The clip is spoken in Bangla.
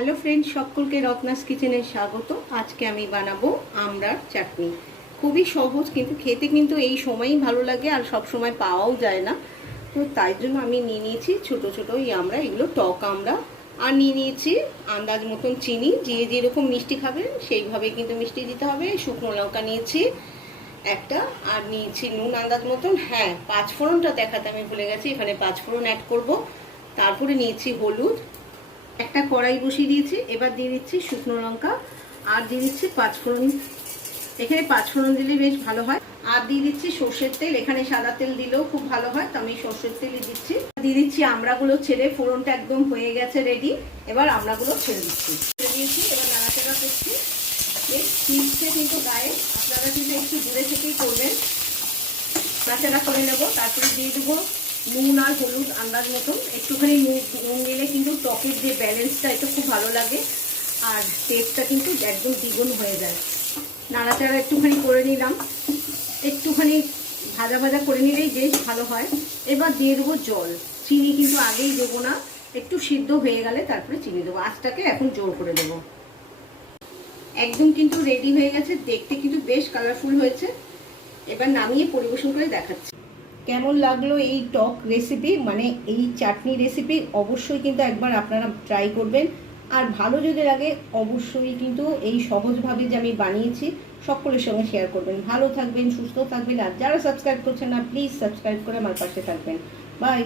হ্যালো ফ্রেন্ড সকলকে রত্নাস কিচেনে স্বাগত। আজকে আমি বানাবো আমড়ার চাটনি। খুবই সহজ কিন্তু খেতে কিন্তু এই সময়ই ভালো লাগে আর সব সময় পাওয়াও যায় না। তো তাই জন্য আমি নিয়ে নিয়েছি ছোট ছোট এই আমড়া, এগুলো টক আমরা আর নিয়ে নিয়েছি আন্দাজ মতন চিনি, যে যেরকম মিষ্টি খাবেন সেইভাবে কিন্তু মিষ্টি দিতে হবে। শুকনো লঙ্কা নিয়েছি একটা, আর নিয়েছি নুন আন্দাজ মতন। হ্যাঁ পাঁচ ফোড়নটা দেখাতে আমি ভুলে গেছি, এখানে পাঁচ ফোড়ন অ্যাড করব। তারপরে নিয়েছি হলুদ একটা কড়াই বসিয়ে দিয়েছি, এবার দিয়ে দিচ্ছি শুকনো লঙ্কা, আর দিয়ে দিচ্ছি পাঁচফোড়ন এখানে পাঁচফোড়ন দিলে বেশ ভালো হয়। আর দিয়ে দিচ্ছি সর্ষের তেল, এখানে সাদা তেল দিলেও খুব ভালো হয়, তো আমি সর্ষের তেলই দিচ্ছি। দিয়ে দিচ্ছি আমড়াগুলো ছেড়ে, ফোড়নটা একদম হয়ে গেছে রেডি এবার আমড়াগুলো ছেড়ে দিচ্ছি। ছেড়ে দিয়েছি, এবার নাড়াচাড়া করছি। বেশ ফিরছে কিন্তু গায়ে, আপনারা কিন্তু একটু দূরে থেকেই করবেন। নাড়াচাড়া করে নেব, তারপরে দিয়ে দেবো নুন আর হলুদ আন্দাজ মতন। একটুখানি নুন দিলে কিন্তু টকের যে ব্যালেন্সটা এটা খুব ভালো লাগে। আর টেস্টটা কিন্তু একদম দ্বিগুণ হয়ে যায়। নাড়াচাড়া একটুখানি করে নিলাম। একটুখানি ভাজা ভাজা করে নিলেই বেশ ভালো হয়। এবার দিয়ে দেবো জল। চিনি কিন্তু আগেই দেবো না। একটু সিদ্ধ হয়ে গেলে তারপরে চিনি দেবো। আঁচটাকে এখন জোর করে দেবো। একদম কিন্তু রেডি হয়ে গেছে। দেখতে কিন্তু বেশ কালারফুল হয়েছে। এবার নামিয়ে পরিবেশন করে দেখাচ্ছি। কেমন লাগল এই টক রেসিপি মানে এই চাটনি রেসিপি অবশ্যই কিন্তু একবার আপনারা ট্রাই করবেন। আর ভালো যদি লাগে, অবশ্যই কিন্তু এই সহজভাবে যে আমি বানিয়েছি, সকলের সঙ্গে শেয়ার করবেন। ভালো থাকবেন, সুস্থ থাকবেন, আর যারা সাবস্ক্রাইব করছেন না প্লিজ সাবস্ক্রাইব করে আমার পাশে থাকবেন। বাই